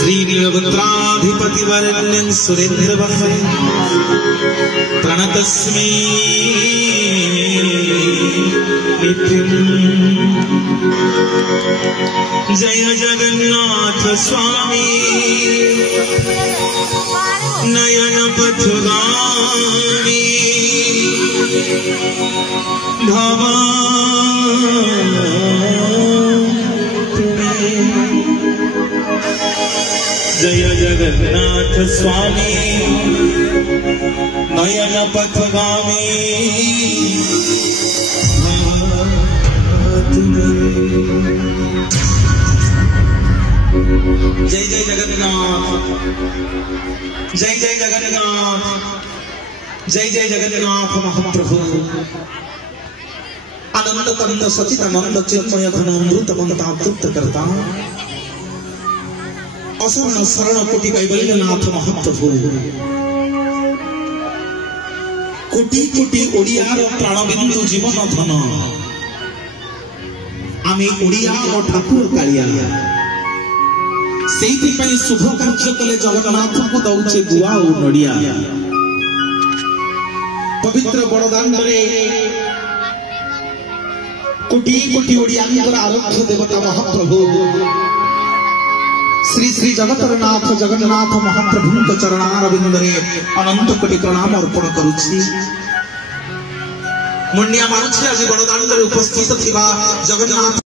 श्रीनीलभद्राधिपति वरेण्यं सुरेन्द्र वंदे प्रणतस्मै नित्यम्। जय जगन्नाथ स्वामी नयन पथगामी भवा जय जगन्नाथ स्वामी नयन पथगामी जय जय जगन्नाथ जय जय जगन्नाथ जय जय जगन्नाथ महाप्रभु। आनंद कंद सचिदानंद चिन्मय घन अमृतमंता तृप्त करता असरण शरण कोटि कैवल्यनाथ महाप्रभु। कोटि कोटि ओडियार प्राणबिंदु जीवन धन आमे ओडिया और ठाकुर कालिया सेइथिपाई शुभ कार्य कले जगन्नाथ को दउचे गुआ और नडिया। पवित्र बड़दाण्डरे कोटि कोटि ओडियांकर आराध्य देवता महाप्रभु श्री श्री जगतरनाथ जगन्नाथ महाप्रभु चरणारविंदरे अनंत कोटि प्रणाम अर्पण करुछि। मुंडिया मारुछि आज बड़दाण्डरे उपस्थित थिबा जगन्नाथ